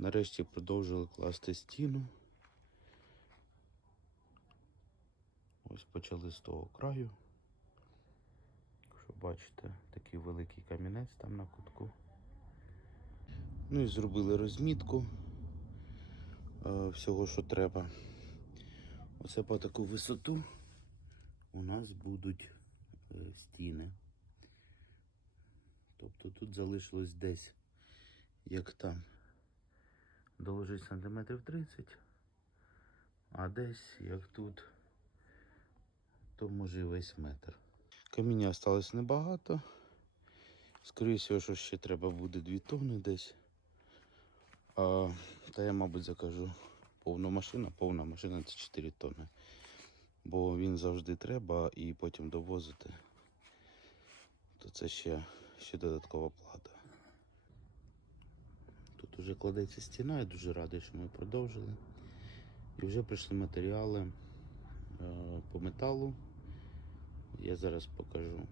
Нарешті продовжили класти стіну. Ось почали з того краю. Якщо бачите, такий великий камінець там на кутку. Ну і зробили розмітку е, всього, що треба. Оце по таку висоту у нас будуть е, стіни. Тобто тут залишилось десь, як там, доложить сантиметрів 30, а десь, як тут, то може і весь метр. Каміння осталось небагато. Скоріше що ще треба буде 2 тонни десь. А, та я, мабуть, закажу повну машину. Повна машина це 4 тонни. Бо він завжди треба і потім довозити. То це ще, ще додаткова плата. Тут вже кладеться стіна, я дуже радий, що ми продовжили. І вже прийшли матеріали е, по металу. Я зараз покажу.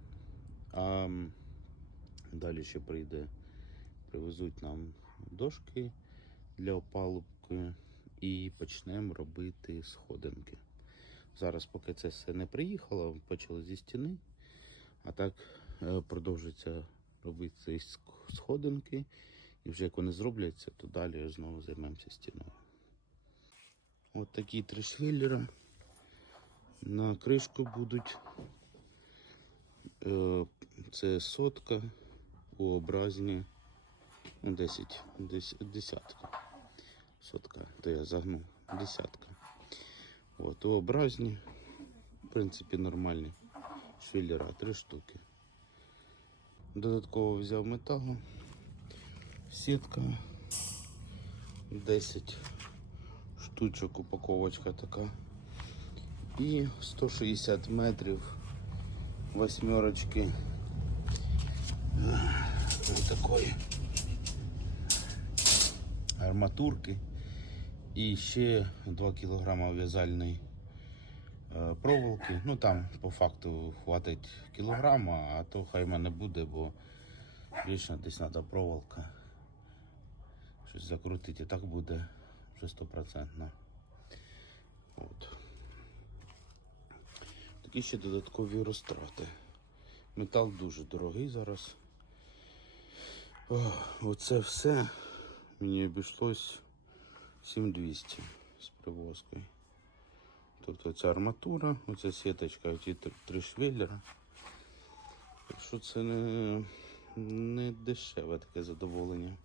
А далі ще прийде, привезуть нам дошки для опалубки і почнемо робити сходинки. Зараз, поки це все не приїхало, почали зі стіни, а так е, продовжується робити сходинки. І вже як вони зробляться, то далі знову займемося стіною. От такі три швеллера. На кришку будуть. Е, Це сотка у образні. Ну, 10, 10, десятка. Сотка, то я загнув. Десятка. От, у образні, в принципі, нормальні швеллера, три штуки. Додатково взяв металу. Сітка 10 штучок, упаковочка така. І 160 метрів восьмерочки ось такої арматурки. І ще 2 кг в'язальної е, проволоки. Ну там по факту хватить кілограма, а то хай мене буде, бо більше десь треба проволока. Щось закрутити, так буде вже стопроцентно. Такі ще додаткові розтрати. Метал дуже дорогий зараз. О, оце все мені обійшлось 7200 з привозкою. Тобто ця арматура, оця сіточка, три- три швеллера. Так що це не, не дешеве таке задоволення.